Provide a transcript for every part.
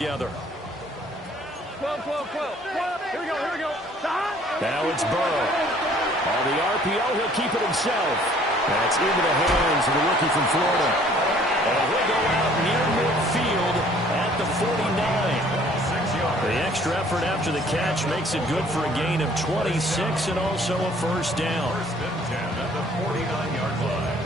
together. Here we go. Now it's Burrow. On the RPO, he'll keep it himself. That's into the hands of the rookie from Florida. And he'll go out near midfield at the 49. The extra effort after the catch makes it good for a gain of 26 and also a first down. First and 10 at the 49-yard line.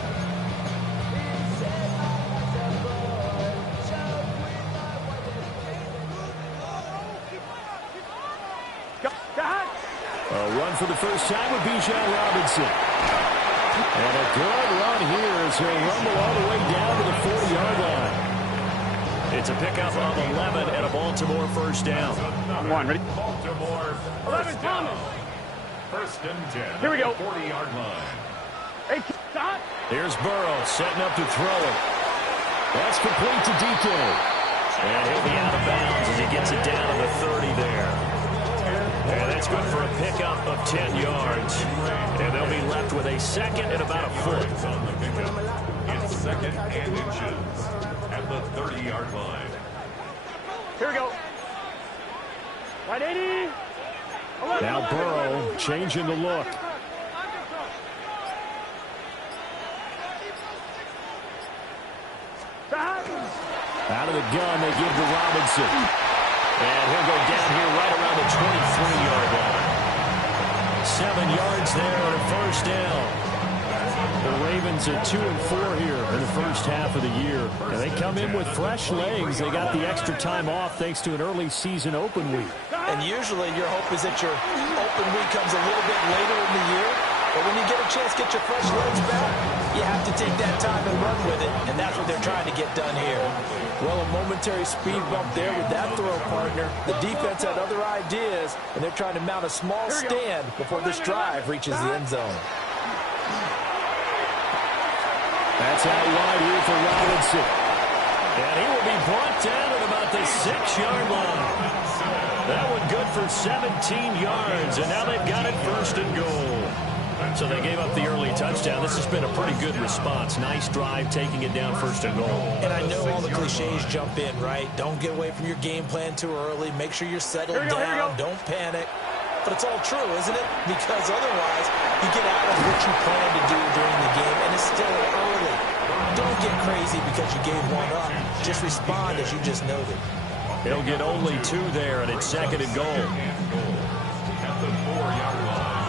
A run for the first time with Bijan Robinson. And a good run here as he'll rumble all the way down to the 40-yard line. It's a pickup of 11 and a Baltimore first down. Come on, ready? Baltimore 11, Thomas. First and 10. Here we go. 40-yard line. Hey, stop. Here's Burrow setting up to throw it. That's complete to DK. And he'll be out of bounds as he gets it down to the 30 there. And that's good for a pickup of 10 yards. And they'll be left with a second and about a foot. On the pickup. It's second and inches at the 30-yard line. Here we go. 180. Now Burrow changing the look. Out of the gun, they give to Robinson. And he'll go down here right around the 23-yard line. 7 yards there on a first down. The Ravens are 2-4 here in the first half of the year. And they come in with fresh legs. They got the extra time off thanks to an early season open week. And usually your hope is that your open week comes a little bit later in the year. But when you get a chance to get your fresh legs back, you have to take that time and run with it. And that's what they're trying to get done here. Well, a momentary speed bump there with that throw, partner. The defense had other ideas, and they're trying to mount a small stand before this drive reaches the end zone. That's out wide here for Robinson. And he will be brought down at about the 6-yard line. That one good for 17 yards, and now they've got it first and goal. So they gave up the early touchdown. This has been a pretty good response. Nice drive, taking it down first and goal. And I know all the cliches jump in, right? Don't get away from your game plan too early. Make sure you're settled down. Don't panic. But it's all true, isn't it? Because otherwise, you get out of what you plan to do during the game, and it's still early. Don't get crazy because you gave one up. Just respond as you just noted. He'll get only 2 there, and it's second and goal. At the 4-yard line.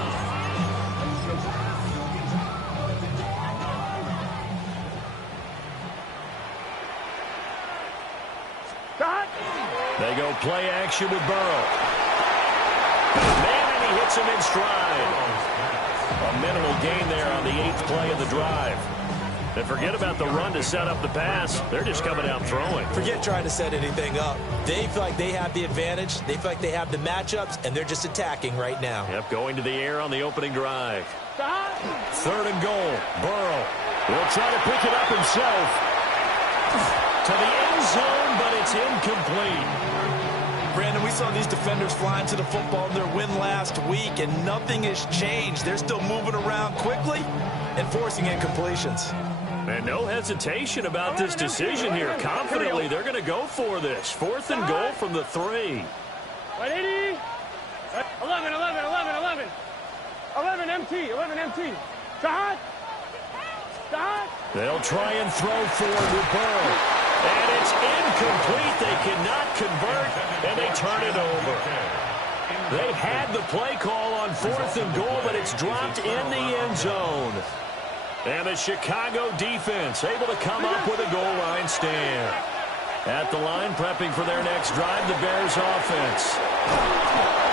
They go play action with Burrow. Man, and he hits him in stride. A minimal gain there on the 8th play of the drive. And forget about the run to set up the pass. They're just coming out throwing. Forget trying to set anything up. They feel like they have the advantage. They feel like they have the matchups, and they're just attacking right now. Yep, going to the air on the opening drive. 3rd and goal. Burrow will try to pick it up himself. To the end zone, but it's incomplete. Brandon, we saw these defenders flying to the football in their win last week, and nothing has changed. They're still moving around quickly and forcing incompletions. And no hesitation about this decision here. Confidently, they're going to go for this. 4th and goal from the 3. 180. 11 MT. Shot. They'll try and throw forward with Burrow. And it's incomplete. They cannot convert, and they turn it over. They had the play call on 4th and goal, but it's dropped in the end zone. And the Chicago defense able to come up with a goal line stand. At the line, prepping for their next drive, the Bears offense.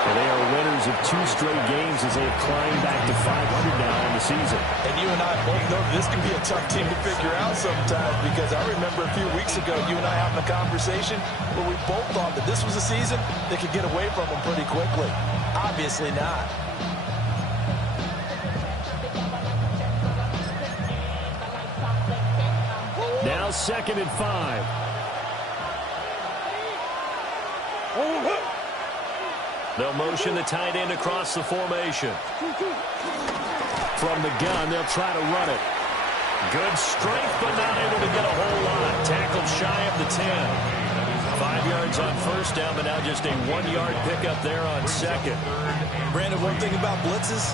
And they are winners of 2 straight games as they have climbed back to 500 now in the season. And you and I both know this can be a tough team to figure out sometimes, because I remember a few weeks ago you and I having a conversation where we both thought that this was a season that could get away from them pretty quickly. Obviously not. Now 2nd and 5. They'll motion the tight end across the formation. From the gun, they'll try to run it. Good strength, but not able to get a whole lot. Tackled shy of the 10. 5 yards on first down, but now just a 1-yard pickup there on second. Brandon, one thing about blitzes,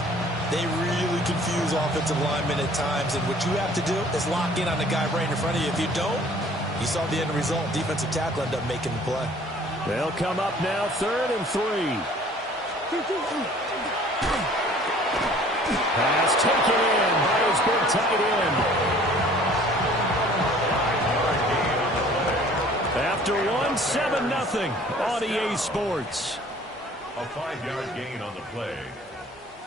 they really confuse offensive linemen at times, and what you have to do is lock in on the guy right in front of you. If you don't, you saw the end result. Defensive tackle ended up making the play. They'll come up now 3rd and 3. Pass taken in by his big tight end. After 1, 7-0 on EA Sports. A 5-yard gain on the play.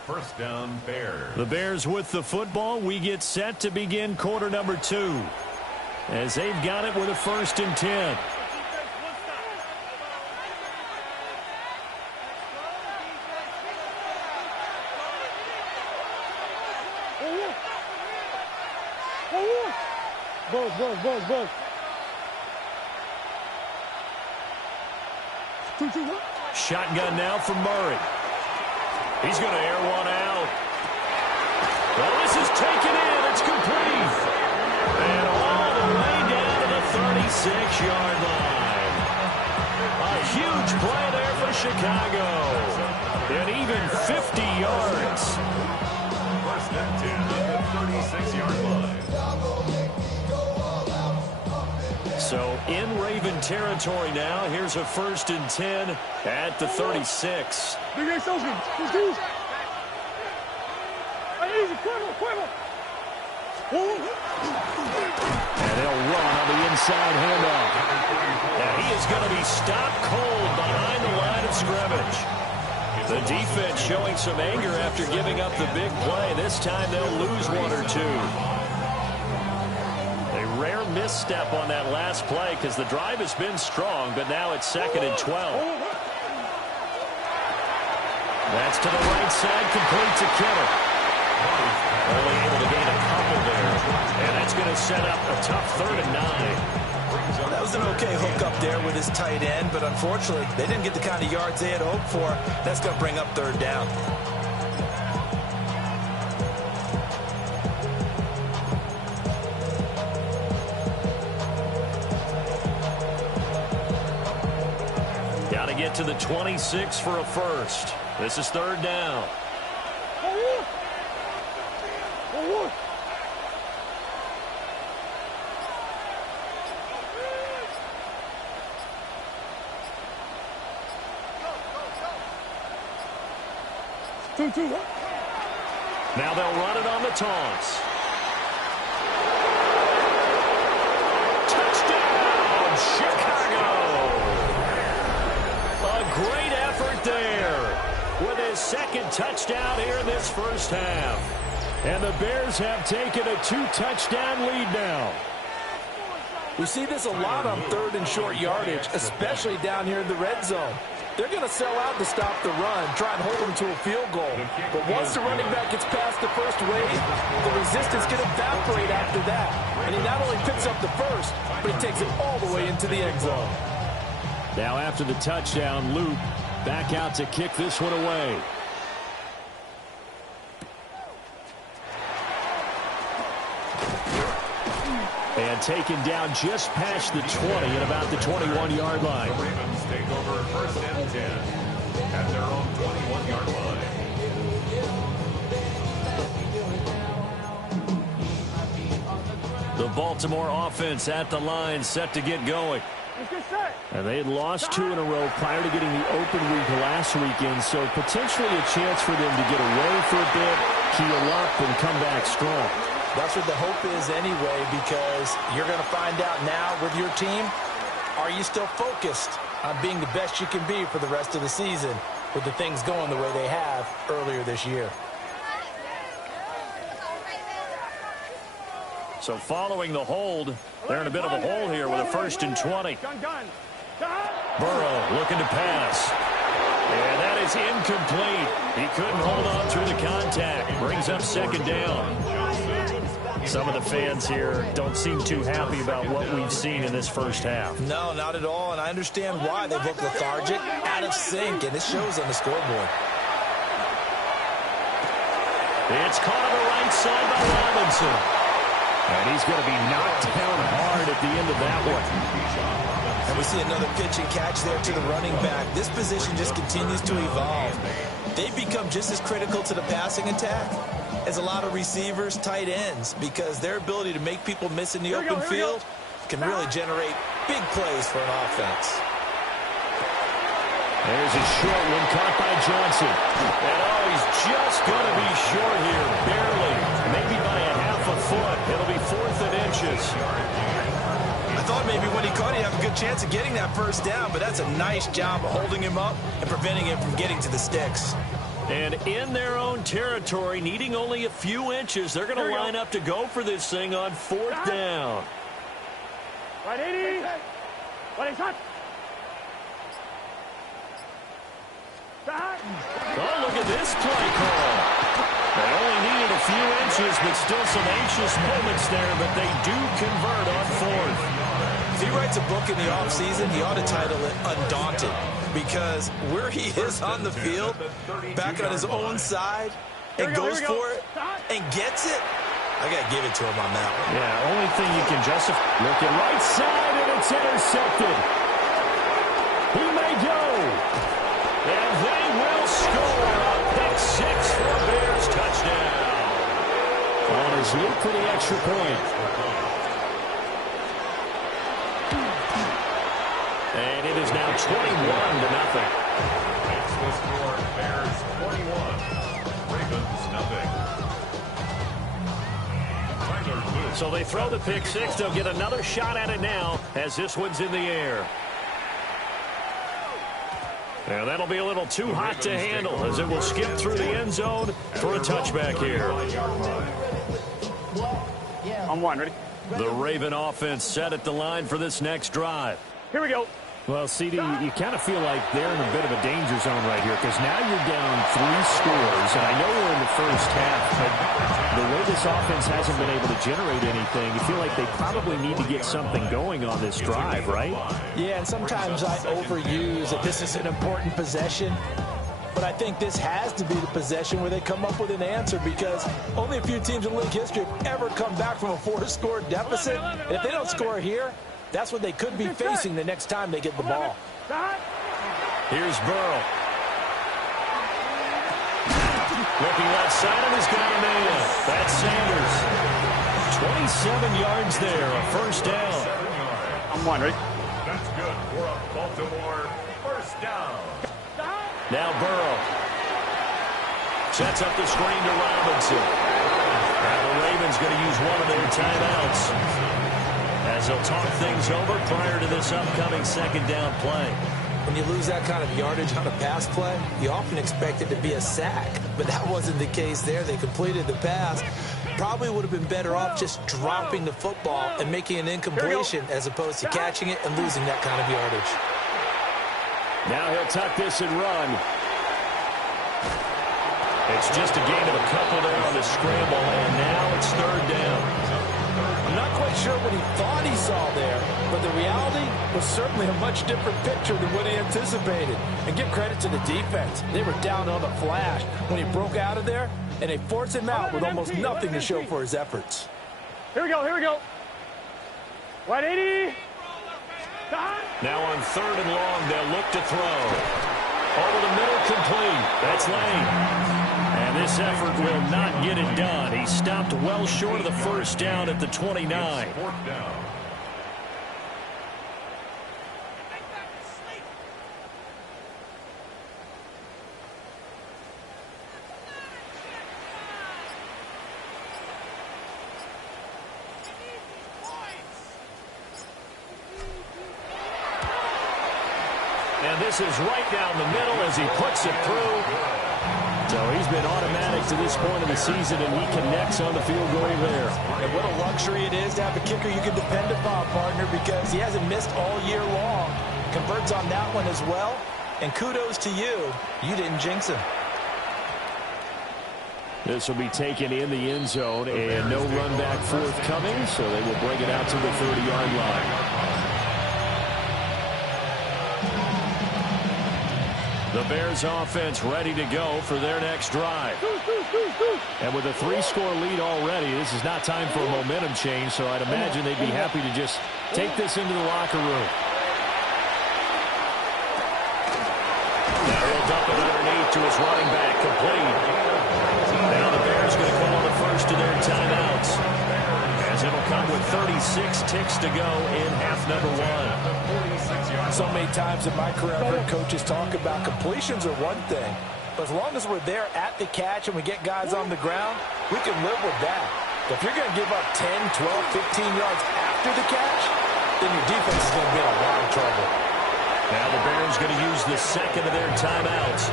First down, Bears. The Bears with the football. We get set to begin quarter number 2. As they've got it with a 1st and 10. Buzz. Shotgun now from Murray. He's going to air one out. Well, this is taken in. It's complete. And all the way down to the 36-yard line. A huge play there for Chicago. And even 50 yards. First and 10 at the 36-yard line. So in Raven territory now. Here's a 1st and 10 at the 36. Big A Social. Let's do it. Easy. Cuervo. And they'll run on the inside handoff. And he is going to be stopped cold behind the line of scrimmage. The defense showing some anger after giving up the big play. This time they'll lose 1 or 2. A rare misstep on that last play because the drive has been strong, but now it's 2nd and 12. That's to the right side, complete to Kittle. Only able to gain a couple there. And that's going to set up a tough 3rd and 9. That was an okay hook up there with his tight end, but unfortunately, they didn't get the kind of yards they had hoped for. That's going to bring up 3rd down. Got to get to the 26 for a 1st. This is 3rd down. Now they'll run it on the taunts. Touchdown, Chicago! A great effort there with his 2nd touchdown here in this first half. And the Bears have taken a 2-touchdown lead now. We see this a lot on 3rd and short yardage, especially down here in the red zone. They're going to sell out to stop the run, try and hold them to a field goal. But once the running back gets past the first wave, the resistance can evaporate after that. And he not only picks up the first, but he takes it all the way into the end zone. Now after the touchdown, Luke back out to kick this one away. And taken down just past the 20 at about the 21-yard line. The Ravens take over 1st and 10 at their own 21-yard line. The Baltimore offense at the line, set to get going. And they had lost 2 in a row prior to getting the open week last weekend, so potentially a chance for them to get away for a bit, heal up, and come back strong. That's what the hope is anyway, because you're going to find out now with your team, are you still focused on being the best you can be for the rest of the season with the things going the way they have earlier this year? So following the hold, they're in a bit of a hole here with a 1st and 20. Burrow looking to pass. And that is incomplete. He couldn't hold on through the contact. Brings up 2nd down. Some of the fans here don't seem too happy about what we've seen in this first half. No, not at all, and I understand why. They've looked lethargic, out of sync, and it shows on the scoreboard. It's caught on the right side by Robinson. And he's going to be knocked down hard at the end of that one. And we see another pitch and catch there to the running back. This position just continues to evolve. They've become just as critical to the passing attack as a lot of receivers, tight ends, because their ability to make people miss in the open field can really generate big plays for an offense. There's a short one caught by Johnson. And oh, he's just going to be short here, barely. Maybe by a half a foot. It'll be 4th and inches. I thought maybe when he caught it, he'd have a good chance of getting that first down, but that's a nice job of holding him up and preventing him from getting to the sticks. And in their own territory, needing only a few inches, they're going to line up to go for this thing on 4th down. Right, 80. Right, shot. Oh, look at this play call. They only needed a few inches, but still some anxious moments there, but they do convert on 4th. If he writes a book in the offseason, he ought to title it Undaunted, because where he is on the field, back on his own side, and goes for it, and gets it, I got to give it to him on that one. Yeah, only thing you can justify. Look at right side, and it's intercepted. He may go. And they will score a pick 6 for Bears touchdown. On his loop for the extra point. And it is now 21-0. That's the score. Bears 21. Ravens nothing. So they throw the pick 6. They'll get another shot at it now as this one's in the air. Now that'll be a little too hot to handle as it will skip through the end zone for a touchback here. On 1, ready? The Raven offense set at the line for this next drive. Here we go. Well, CD, you kind of feel like they're in a bit of a danger zone right here because now you're down 3 scores, and I know we're in the first half, but the way this offense hasn't been able to generate anything, you feel like they probably need to get something going on this drive, right? Yeah, and sometimes I overuse that this is an important possession, but I think this has to be the possession where they come up with an answer because only a few teams in league history have ever come back from a 4-score deficit. And if they don't score here, that's what they could be facing the next time they get the ball. Here's Burrow. Looking left side, and he's got a man. That's Sanders. 27 yards there, a first down. On 1, ready? That's good for a Baltimore first down. Now Burrow. Sets up the screen to Robinson. Now the Ravens going to use one of their timeouts as they'll talk things over prior to this upcoming second down play. When you lose that kind of yardage on a pass play, you often expect it to be a sack, but that wasn't the case there. They completed the pass. Probably would have been better off just dropping the football and making an incompletion as opposed to catching it and losing that kind of yardage. Now he'll tuck this and run. It's just a gain of a couple there on the scramble, and now it's 3rd down. I'm not quite sure what he thought he saw there, but the reality was certainly a much different picture than what he anticipated. And give credit to the defense. They were down on the flash when he broke out of there, and they forced him out with almost nothing to show for his efforts. Here we go, here we go. Right, 80. Now on 3rd and long, they'll look to throw. Over the middle, complete. That's Lane. And this effort will not get it done. He stopped well short of the first down at the 29. 4th down. And this is right down the middle as he puts it through. So he's been automatic to this point of the season, and he connects on the field goal there. And what a luxury it is to have a kicker you can depend upon, partner, because he hasn't missed all year long. Converts on that one as well. And kudos to you. You didn't jinx him. This will be taken in the end zone, and no run back forthcoming, so they will bring it out to the 30-yard line. The Bears offense ready to go for their next drive. And with a 3-score lead already, this is not time for a momentum change, so I'd imagine they'd be happy to just take this into the locker room. Now he'll dump it underneath to his running back, complete. Now the Bears going to call the first of their timeouts, as it'll come with 36 ticks to go in half number one. So many times in my career, I've heard coaches talk about completions are one thing, but as long as we're there at the catch and we get guys on the ground, we can live with that. If you're going to give up 10, 12, 15 yards after the catch, then your defense is going to be in a lot of trouble. Now the Bears going to use the second of their timeouts.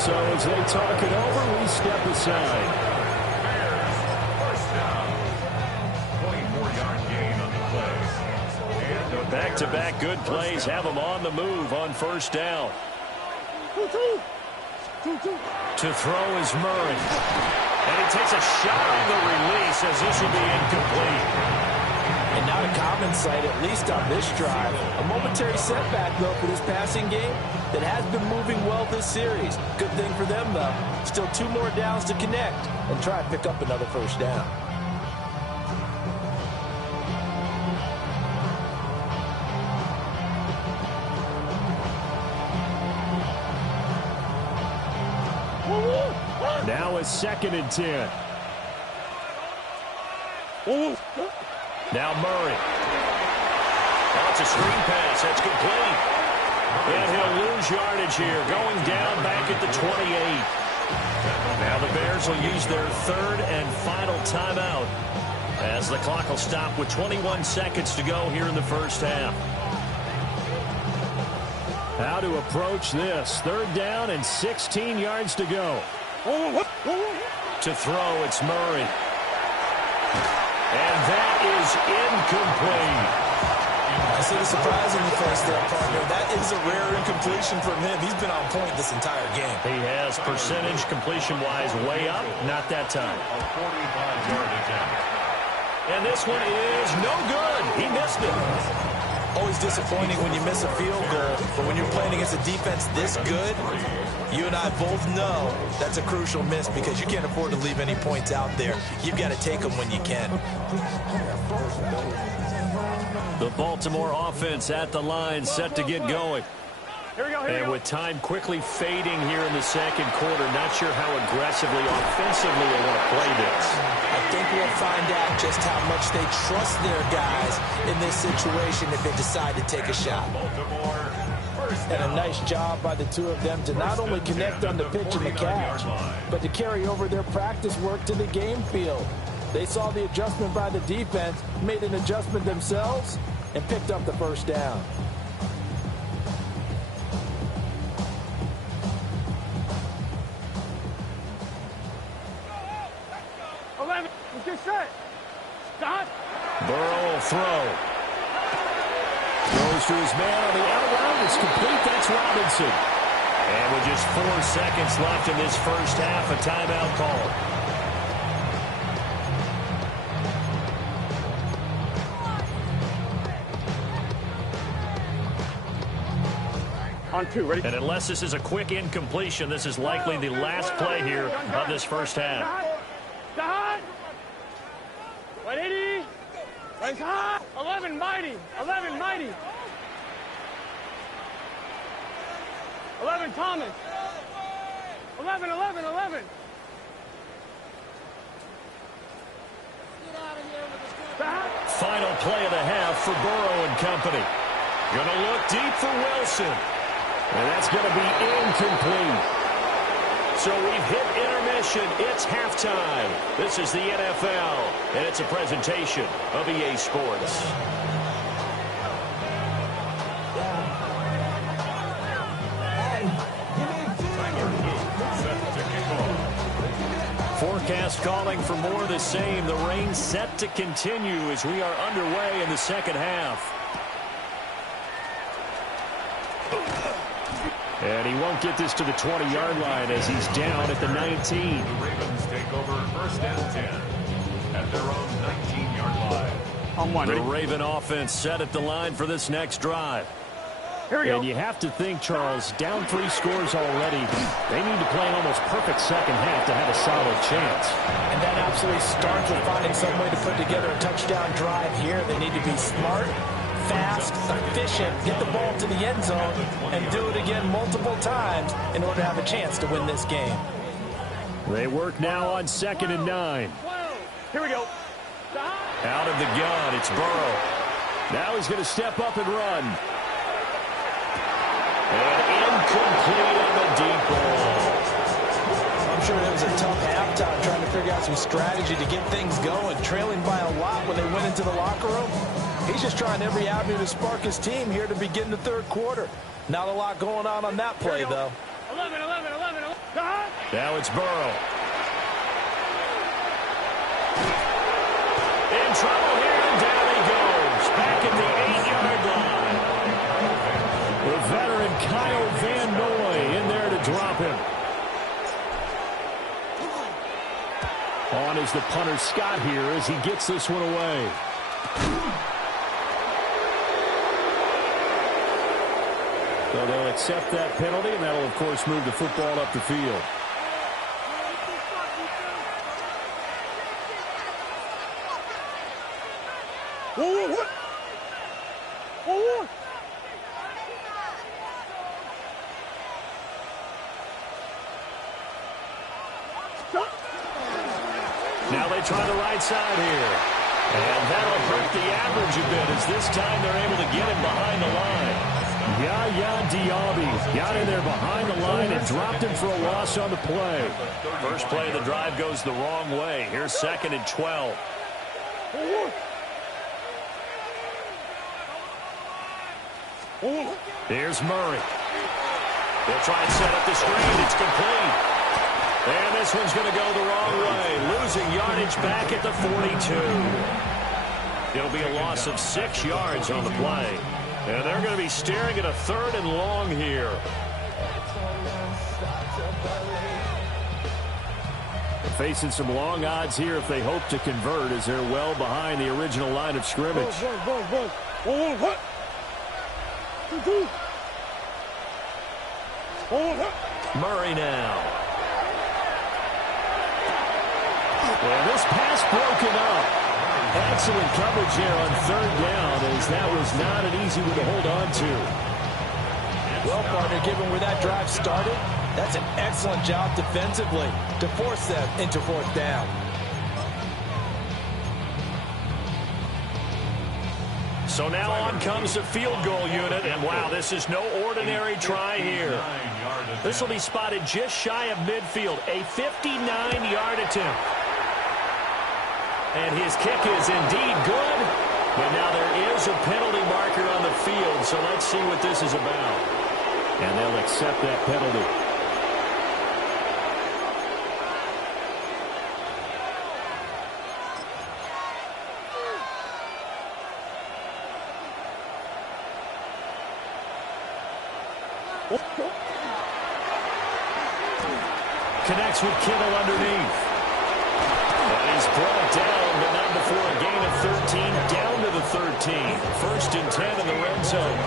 So as they talk it over, we step aside. Back-to-back good plays have them on the move on first down. To throw is Murray. And he takes a shot on the release as this will be incomplete. And not a common sight, at least on this drive. A momentary setback, though, for this passing game that has been moving well this series. Good thing for them, though. Still 2 more downs to connect and try and pick up another first down. Now it's 2nd and 10. Now Murray. Oh, it's a screen pass. That's complete. And he'll lose yardage here, going down back at the 28. Now the Bears will use their 3rd and final timeout, as the clock will stop with 21 seconds to go here in the first half. How to approach this. 3rd down and 16 yards to go. To throw, it's Murray. And that is incomplete. I see the surprise in your face there, partner. That is a rare incompletion from him. He's been on point this entire game. He has percentage completion-wise way up. Not that time. And this one is no good. He missed it. Always disappointing when you miss a field goal, but when you're playing against a defense this good, you and I both know that's a crucial miss because you can't afford to leave any points out there. You've got to take them when you can. The Baltimore offense at the line, set to get going. Here we go, And with time quickly fading here in the second quarter, not sure how aggressively, offensively they want to play this. I think we'll find out just how much they trust their guys in this situation if they decide to take a shot. And a nice job by the two of them to not only connect on the pitch and the catch, but to carry over their practice work to the game field. They saw the adjustment by the defense, made an adjustment themselves, and picked up the first down. Get set. Stop. Burrow will throw. Throws to his man on the out route. It's complete. That's Robinson. And with just 4 seconds left in this first half, a timeout call. On 2, ready? And unless this is a quick incompletion, this is likely the last play here of this first half. Stop. 180. 11 mighty. 11 mighty. 11 Thomas. 11. Final play of the half for Burrow and company. Gonna look deep for Wilson. And that's gonna be incomplete. So we've hit intermission. It's halftime. This is the NFL, and it's a presentation of EA Sports. Forecast calling for more of the same. The rain set to continue as we are underway in the second half. And he won't get this to the 20-yard line as he's down at the 19. The Ravens take over 1st and 10 at their own 19-yard line. On 1. The Raven offense set at the line for this next drive. Here we go. And you have to think, Charles, down 3 scores already. They need to play an almost perfect second half to have a solid chance. And that absolutely starts with finding some way to put together a touchdown drive here. They need to be smart, fast, efficient, get the ball to the end zone, and do it again multiple multiple times in order to have a chance to win this game. They work now on 2nd and 9. Here we go. Out of the gun, it's Burrow. Now he's going to step up and run. And incomplete on the deep ball. I'm sure it was a tough halftime trying to figure out some strategy to get things going, trailing by a lot when they went into the locker room. He's just trying every avenue to spark his team here to begin the third quarter. Not a lot going on that play, though. 11. Now it's Burrow. In trouble here, and down he goes. Back at the 8-yard line. The veteran Kyle Van Noy in there to drop him. On is the punter Scott here as he gets this one away. So they'll accept that penalty, and that'll, of course, move the football up the field. Now they try the right side here. And that'll hurt the average a bit as this time they're able to get him behind the line. Yaya Diaby got in there behind the line and dropped him for a loss on the play. First play of the drive goes the wrong way. Here's 2nd and 12. Here's Murray. They'll try and set up the screen. It's complete. And this one's going to go the wrong way. Losing yardage back at the 42. It'll be a loss of 6 yards on the play. And they're going to be staring at a 3rd and long here. They're facing some long odds here if they hope to convert as they're well behind the original line of scrimmage. Murray now. Well, this pass broken up. Excellent coverage there on 3rd down as that was not an easy one to hold on to. Well, partner, given where that drive started, that's an excellent job defensively to force them into 4th down. So now on comes the field goal unit, and wow, this is no ordinary try here. This will be spotted just shy of midfield, a 59-yard attempt. And his kick is indeed good, but now there is a penalty marker on the field, so let's see what this is about. And they'll accept that penalty. Connects with Kittle underneath. And he's brought down, but not before a gain of 13, down to the 13. 1st and 10 in the red zone.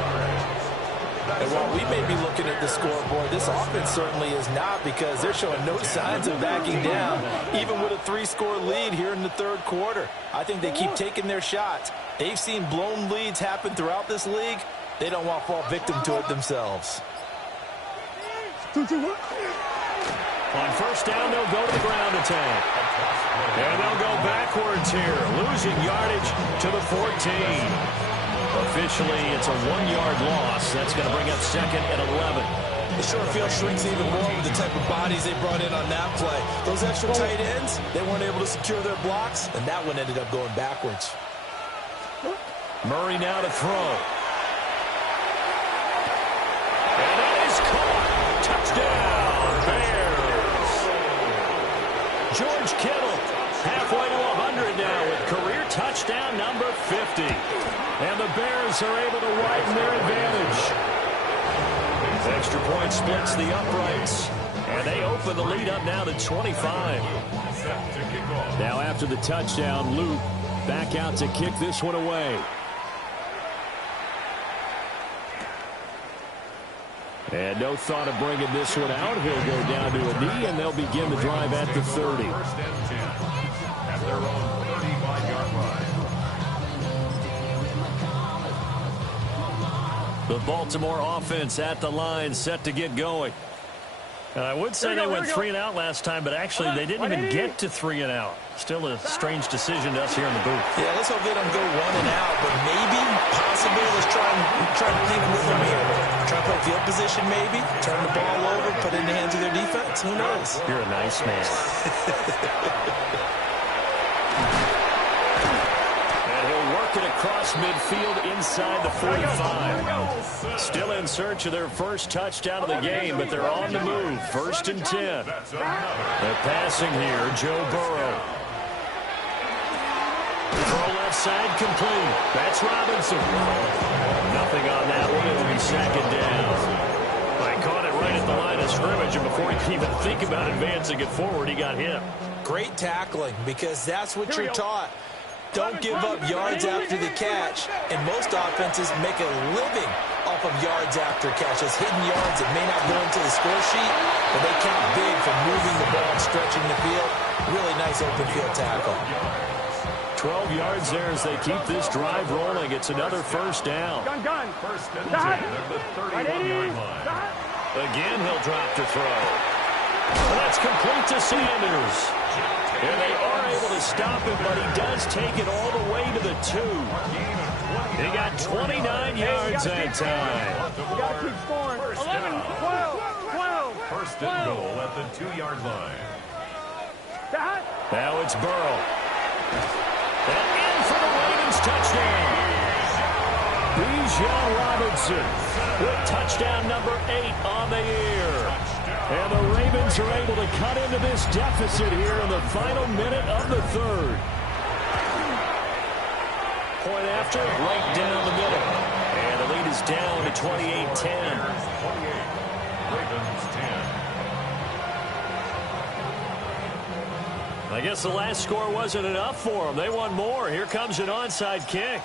And while we may be looking at the scoreboard, this offense certainly is not, because they're showing no signs of backing down, even with a 3-score lead here in the 3rd quarter. I think they keep taking their shots. They've seen blown leads happen throughout this league. They don't want to fall victim to it themselves. On 1st down, they'll go to the ground attack. And they'll go backwards here, losing yardage to the 14. Officially, it's a 1-yard loss. That's going to bring up 2nd and 11. The short field shrinks even more with the type of bodies they brought in on that play. Those extra tight ends, they weren't able to secure their blocks, and that one ended up going backwards. Murray now to throw. And that is caught. Touchdown, Bears. George Kittle halfway to 100 now with career touchdown number 50. And the Bears are able to widen their advantage. Extra point splits the uprights. And they open the lead up now to 25. Now after the touchdown, Luke back out to kick this one away. And no thought of bringing this one out. He'll go down to a knee, and they'll begin the drive at the 30. At their own 35-yard line. The Baltimore offense at the line, set to get going. And I would say they went 3 and out last time, but actually they didn't even get to 3 and out. Still a strange decision to us here in the booth. Yeah, let's hope they don't go 1 and out, but maybe, possibly, let's try to think with them here. Try to play field position maybe, turn the ball over, put it in the hands of their defense. Who knows? You're a nice man. It across midfield inside the 45. Still in search of their first touchdown of the game, but they're on the move. 1st and 10. They're passing here. Joe Burrow. Throw left side complete. That's Robinson. Nothing on that one. It'll be 2nd down. I caught it right at the line of scrimmage, and before he could even think about advancing it forward, he got hit. Great tackling, because that's what you're taught. Don't give up yards after the catch, and most offenses make a living off of yards after catch. Those hidden yards that may not go into the score sheet, but they count big for moving the ball and stretching the field. Really nice open field tackle. 12 yards there as they keep this drive rolling. It's another 1st down. Gun. 1st and 10 at the 31-yard line. Again, he'll drop to throw. And that's complete to Sanders. And they are able to stop him, but he does take it all the way to the 2. He got 29 yards that time. You got to keep scoring. 11, 12. 1st and goal at the 2-yard line. Now it's Burrow. And in for the Ravens touchdown. Bijan Robinson with touchdown number 8 on the year. And the Ravens are able to cut into this deficit here in the final minute of the 3rd. Point after, right down the middle. And the lead is down to 28-10. Ravens 10. I guess the last score wasn't enough for them. They want more. Here comes an onside kick.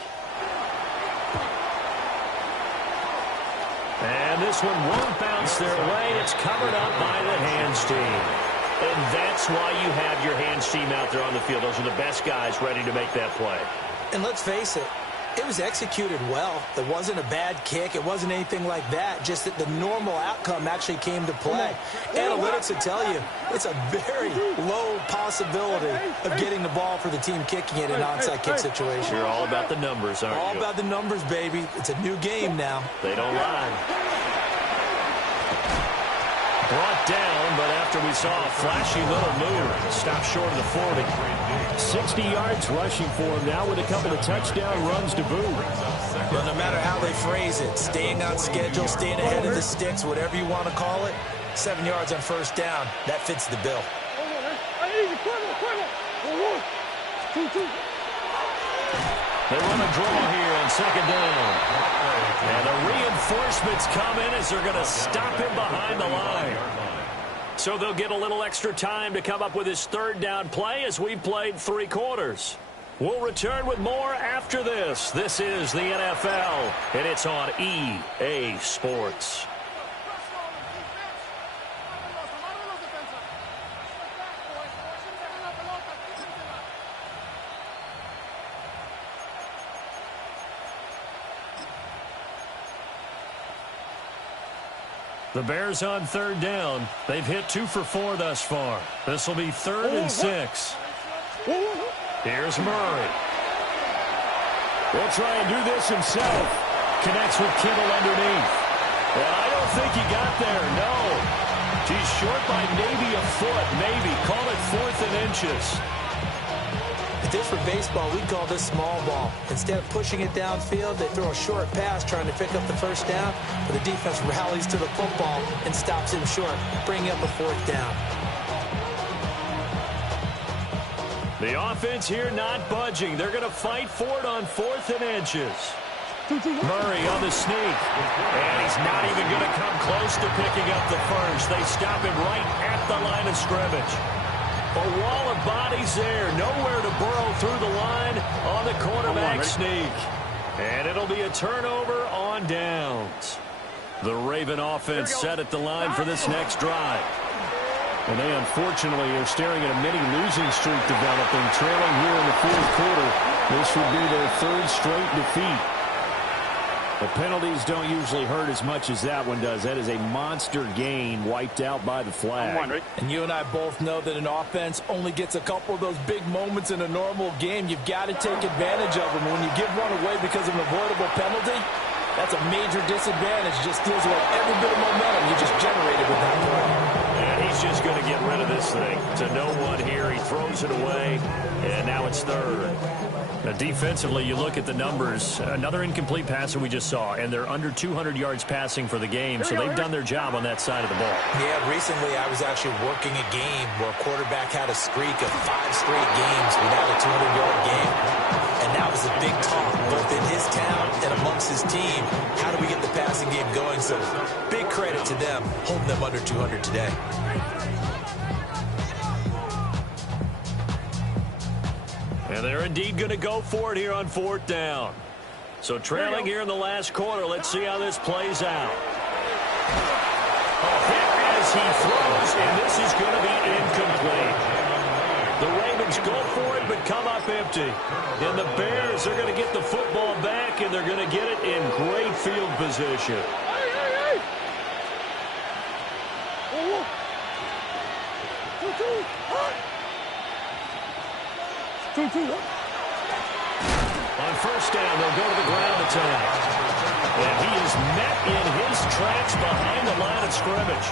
And this one won't bounce their way. It's covered up by the hands team. And that's why you have your hands team out there on the field. Those are the best guys ready to make that play. And let's face it, it was executed well. It wasn't a bad kick. It wasn't anything like that. Just that the normal outcome actually came to play. Analytics will tell you it's a very low possibility of getting the ball for the team kicking it in an onside kick situation. You're all about the numbers, aren't you? All about the numbers, baby. It's a new game now. They don't lie. Brought down, but after we saw a flashy little move, stopped short of the 40. 60 yards rushing for him now with a couple of touchdown runs to boot. Well, no matter how they phrase it, staying on schedule, staying ahead of the sticks, whatever you want to call it, 7 yards on 1st down, that fits the bill. They run a draw here on 2nd down. And the reinforcements come in as they're going to stop him behind the line. So they'll get a little extra time to come up with his 3rd down play as we've played 3 quarters. We'll return with more after this. This is the NFL, and it's on EA Sports. The Bears on 3rd down. They've hit 2 for 4 thus far. This will be 3rd and 6. Here's Murray. Will try and do this himself. Connects with Kittle underneath. Well, I don't think he got there, no. He's short by maybe a foot, maybe. Call it 4th and inches. If this were baseball, we'd call this small ball. Instead of pushing it downfield, they throw a short pass trying to pick up the 1st down, but the defense rallies to the football and stops him short, bringing up a 4th down. The offense here not budging. They're going to fight for it on 4th and inches. Murray on the sneak. And he's not even going to come close to picking up the 1st. They stop him right at the line of scrimmage. A wall of bodies there. Nowhere to burrow through the line on the quarterback sneak. And it'll be a turnover on downs. The Raven offense set at the line for this next drive. And they unfortunately are staring at a mini losing streak developing, trailing here in the 4th quarter. This would be their 3rd straight defeat. The penalties don't usually hurt as much as that one does. That is a monster gain wiped out by the flag. And you and I both know that an offense only gets a couple of those big moments in a normal game. You've got to take advantage of them. When you give one away because of an avoidable penalty, that's a major disadvantage. Just steals away every bit of momentum you just generated with that play. And he's just going to get rid of this thing. To no one here. He throws it away, and now it's third. Now, defensively, you look at the numbers. Another incomplete passer we just saw, and they're under 200 yards passing for the game, so they've done their job on that side of the ball. Yeah, recently I was actually working a game where a quarterback had a streak of 5 straight games without a 200-yard game, and that was a big talk, both in his town and amongst his team. How do we get the passing game going? So big credit to them, holding them under 200 today. And they're indeed going to go for it here on fourth down. So trailing here in the last quarter. Let's see how this plays out. A hit as he throws, and this is going to be incomplete. The Ravens go for it, but come up empty. And the Bears are going to get the football back, and they're going to get it in great field position. On first down, they'll go to the ground attack. And he is met in his tracks behind the line of scrimmage.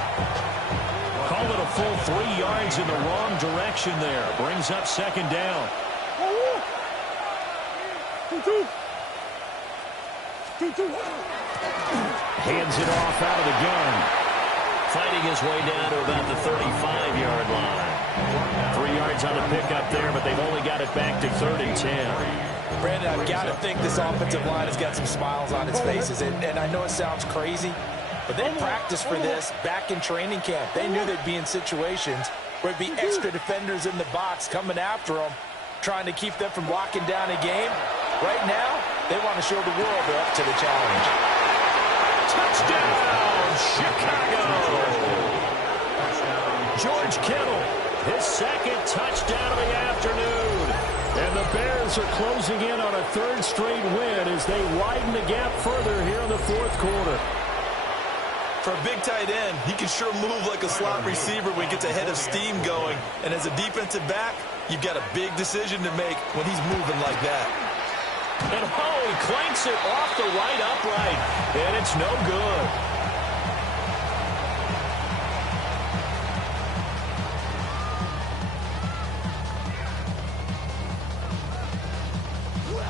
Call it a full 3 yards in the wrong direction there. Brings up second down. Hands it off out of the gun. Fighting his way down to about the 35-yard line. 3 yards on the pickup there, but they've only got it back to 3rd and 10. Brandon, I've got to think this offensive line has got some smiles on its faces. And I know it sounds crazy, but they practiced for this back in training camp. They knew they'd be in situations where there'd be extra defenders in the box coming after them, trying to keep them from locking down a game. Right now, they want to show the world they're up to the challenge. Touchdown, Chicago! George Kittle, his second touchdown of the afternoon. And the Bears are closing in on a 3rd straight win as they widen the gap further here in the 4th quarter. For a big tight end, he can sure move like a slot receiver when he gets a head of steam going. And as a defensive back, you've got a big decision to make when he's moving like that. And he clanks it off the right upright, and it's no good.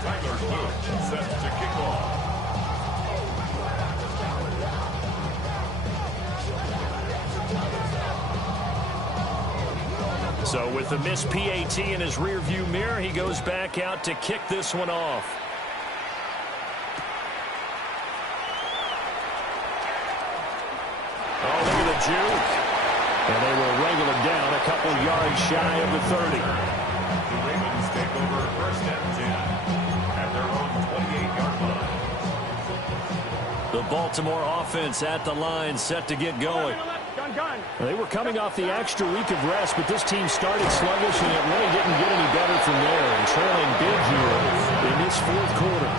Tyler Boyd set to kick off. So with the missed PAT in his rearview mirror, he goes back out to kick this one off. Oh, look at the juke. And they will wrangle him down a couple yards shy of the 30. The Ravens take over 1st and 10 at their own 28-yard line. The Baltimore offense at the line, set to get going. They were coming off the extra week of rest, but this team started sluggish, and it really didn't get any better from there. And trailing big here in this 4th quarter.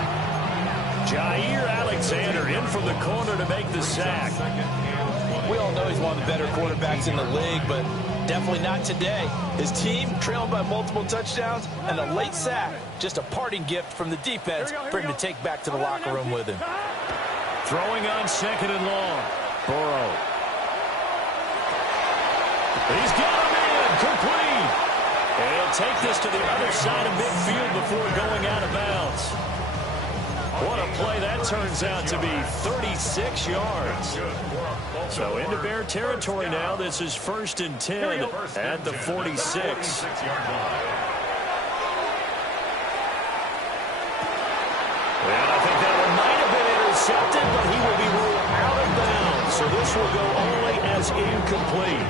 Jair Alexander in from the corner to make the sack. We all know he's one of the better quarterbacks in the league, but definitely not today. His team trailed by multiple touchdowns and a late sack. Just a parting gift from the defense for him to take back to the locker room with him. Throwing on 2nd and long. Burrow. He's got him in, complete. And he'll take this to the other side of midfield before going out of bounds. What a play that turns out to be, 36 yards. So into Bear territory now. This is 1st and 10 at the 46. And I think that one might have been intercepted, but he will be ruled out of bounds. So this will go only as incomplete.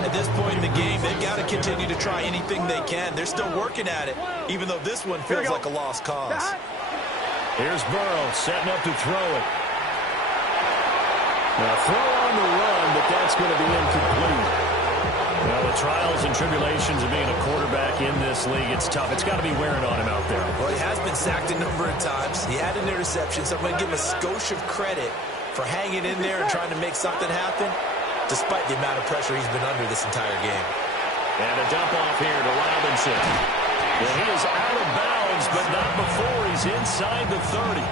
At this point in the game, they've got to continue to try anything they can. They're still working at it, even though this one feels like a lost cause. Here's Burrow setting up to throw it. Now throw on the run, but that's going to be incomplete. Well, the trials and tribulations of being a quarterback in this league, it's tough. It's got to be wearing on him out there. Well, he has been sacked a number of times. He had an interception, so I'm going to give him a skosh of credit for hanging in there and trying to make something happen, despite the amount of pressure he's been under this entire game. And a dump off here to Robinson. Well, he is out of bounds, but not before he's inside the 30.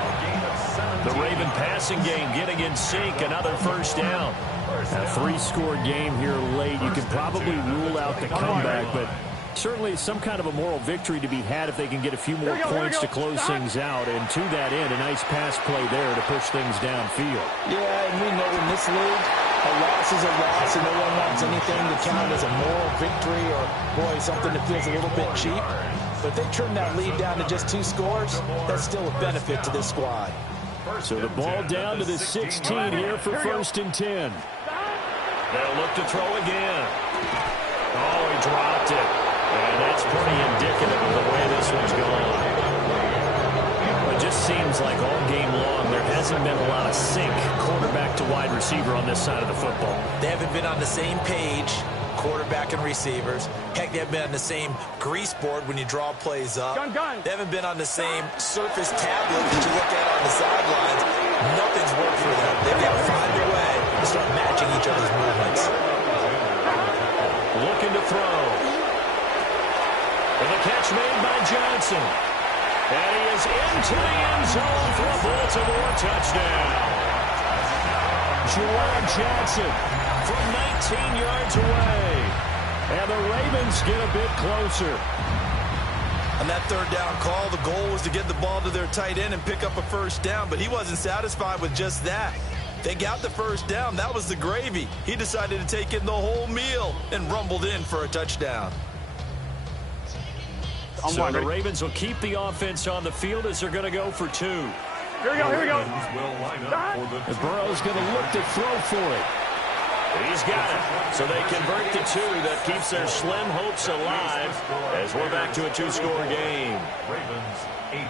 The Raven passing game getting in sync, another first down. A 3-score game here late. You can probably rule out the comeback, but certainly some kind of a moral victory to be had if they can get a few more points to close things out. And to that end, a nice pass play there to push things downfield. Yeah, and we know in this league, a loss is a loss, and no one wants anything to count as a moral victory or, boy, something that feels a little bit cheap. But if they trim that lead down to just 2 scores, that's still a benefit to this squad. So the ball down to the 16 here for 1st and 10. They'll look to throw again. Oh, he dropped it. And that's pretty indicative of the way this one's going. It just seems like all game long there hasn't been a lot of sync quarterback to wide receiver on this side of the football. They haven't been on the same page, quarterback and receivers. Heck, they haven't been on the same grease board when you draw plays up. They haven't been on the same surface tablet that you look at on the sidelines. Nothing's worked for them. They've got to find a way to start matching each other's movements. Looking to throw. And the catch made by Johnson. And he is into the end zone for a Baltimore touchdown. Juwan Johnson from 19 yards away. And the Ravens get a bit closer. On that 3rd down call, the goal was to get the ball to their tight end and pick up a first down, but he wasn't satisfied with just that. They got the first down. That was the gravy. He decided to take in the whole meal and rumbled in for a touchdown. So the Ravens will keep the offense on the field as they're going to go for 2. Here we go, here we go. And Burrow's going to look to throw for it. He's got it. So they convert to 2. That keeps their slim hopes alive as we're back to a 2-score game.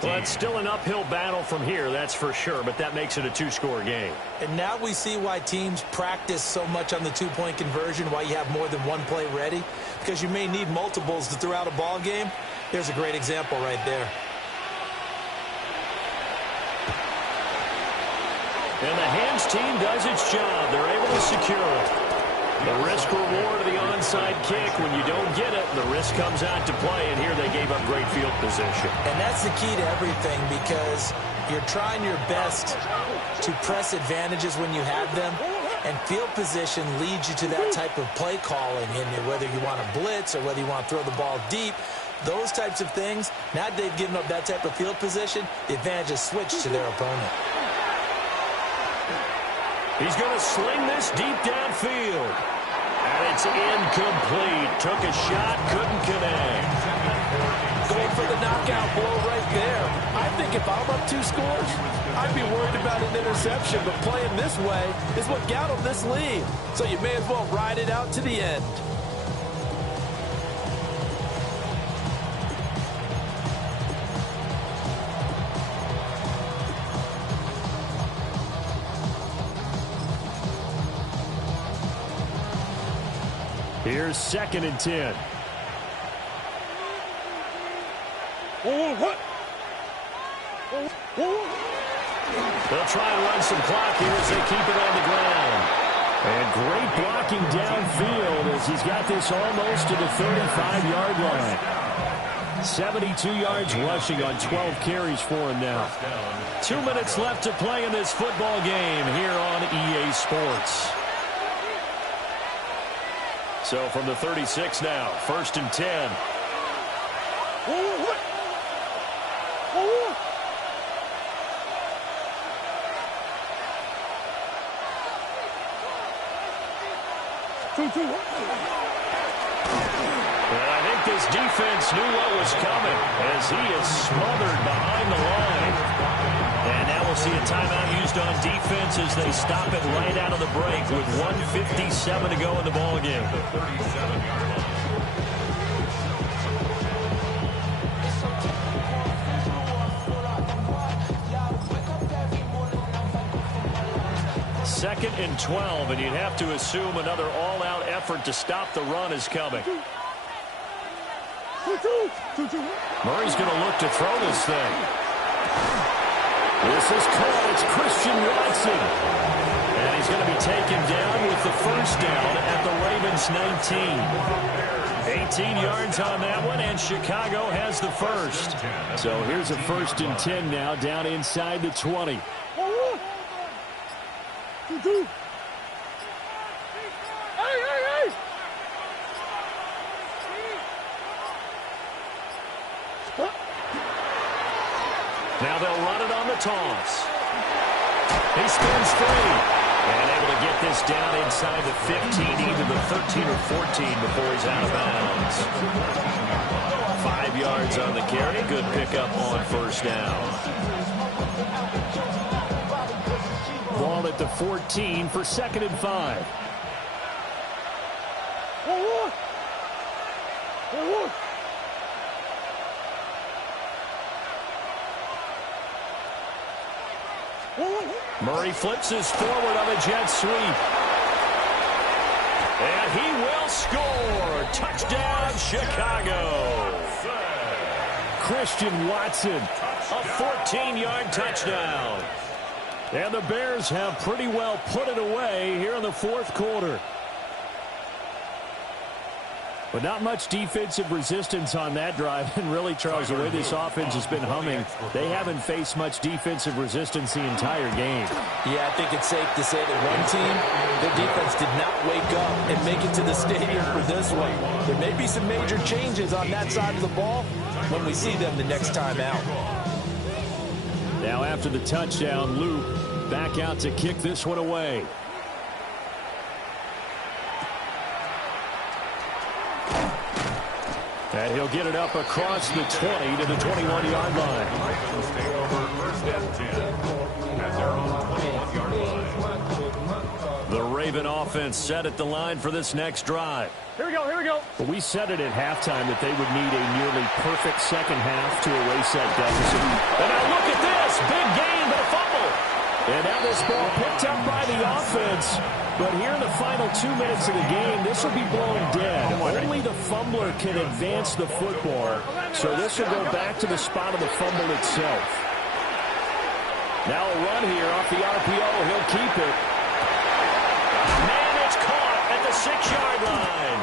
Well, it's still an uphill battle from here, that's for sure, but that makes it a 2-score game. And now we see why teams practice so much on the 2-point conversion, why you have more than one play ready, because you may need multiples to throw out a ball game. Here's a great example right there. And the hands team does its job. They're able to secure it. The risk-reward of the onside kick. When you don't get it, the risk comes out to play, and here they gave up great field position. And that's the key to everything, because you're trying your best to press advantages when you have them, and field position leads you to that type of play calling, and whether you want to blitz or whether you want to throw the ball deep, those types of things, now that they've given up that type of field position, the advantage is switched to their opponent. He's going to sling this deep downfield. And it's incomplete. Took a shot, couldn't connect. Going for the knockout blow right there. I think if I'm up 2 scores, I'd be worried about an interception, but playing this way is what got them this lead. So you may as well ride it out to the end. Here's 2nd and 10. They'll try and run some clock here as they keep it on the ground. And great blocking downfield as he's got this almost to the 35-yard line. 72 yards rushing on 12 carries for him now. 2 minutes left to play in this football game here on EA Sports. So from the 36 now, 1st and 10. And I think this defense knew what was coming as he is smothered behind the line. And now we'll see a timeout used on defense as they stop it right out of the break with 1:57 to go in the ballgame. 2nd and 12, and you'd have to assume another all-out effort to stop the run is coming. Murray's going to look to throw this thing. This is caught. It's Christian Watson. And he's going to be taken down with the first down at the Ravens 19. 18 yards on that one, and Chicago has the first. So here's a 1st and 10 now, down inside the 20. Now they'll run it on the toss. He spins free. And able to get this down inside the 15, either the 13 or 14 before he's out of bounds. 5 yards on the carry. Good pickup on first down. Ball at the 14 for 2nd and 5. Murray flips his forward on a jet sweep. And he will score. Touchdown, Chicago. Christian Watson, a 14-yard touchdown. And the Bears have pretty well put it away here in the 4th quarter. But not much defensive resistance on that drive. And really, Charles, the way this offense has been humming, they haven't faced much defensive resistance the entire game. Yeah, I think it's safe to say that one team, their defense did not wake up and make it to the stadium for this one. There may be some major changes on that side of the ball when we see them the next time out. Now after the touchdown, Luke back out to kick this one away. And he'll get it up across the 20 to the 21-yard line. Take over 1st and 10 at their own 21-yard line. The Raven offense set at the line for this next drive. Here we go, here we go. But we said it at halftime that they would need a nearly perfect second half to erase that deficit. And now look at this. Big gain, but a fumble. And now this ball picked up by the offense. But here in the final 2 minutes of the game, this will be blown dead. Only the fumbler can advance the football. So this will go back to the spot of the fumble itself. Now a run here off the RPO. He'll keep it. Man, it's caught at the 6-yard line.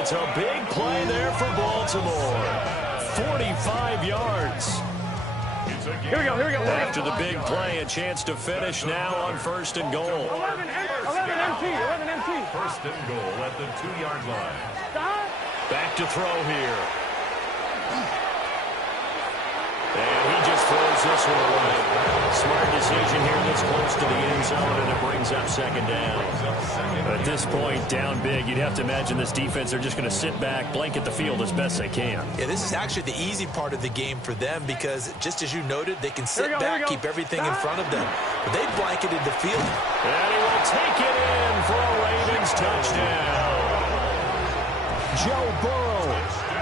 It's a big play there for Baltimore. 45 yards. Here we go, here we go. After the big play, a chance to finish now on 1st and goal. 11 MT. 1st and goal at the 2-yard line. Back to throw here. And he just throws this one away. Smart decision here that's close to the end zone, and it brings up 2nd down. At this point, down big, you'd have to imagine this defense, they're just going to sit back, blanket the field as best they can. Yeah, this is actually the easy part of the game for them because, just as you noted, they can sit back, keep everything in front of them. But they blanketed the field. And he will take it in for a Ravens touchdown. Joe Burrow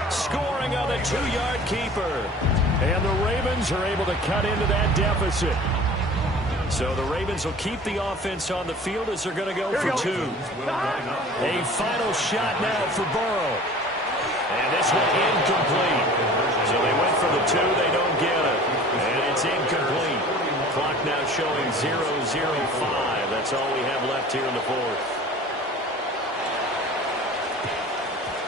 scoring on the 2-yard keeper. And the Ravens are able to cut into that deficit. So the Ravens will keep the offense on the field as they're going to go for 2. A final shot now for Burrow. And this one incomplete. So they went for the 2. They don't get it. And it's incomplete. Clock now showing 0:05. That's all we have left here in the 4th.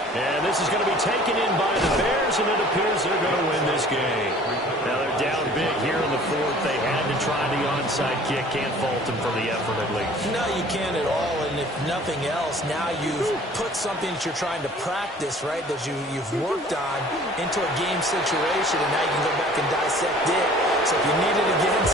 And this is going to be taken in by the Bears, and it appears they're going to win this game. Now they're down big here in the 4th. They had to try the onside kick. Can't fault them for the effort at least. No, you can't at all. And if nothing else, now you've put something that you're trying to practice, right, that you've worked on into a game situation, and now you can go back and dissect it. So if you need it again,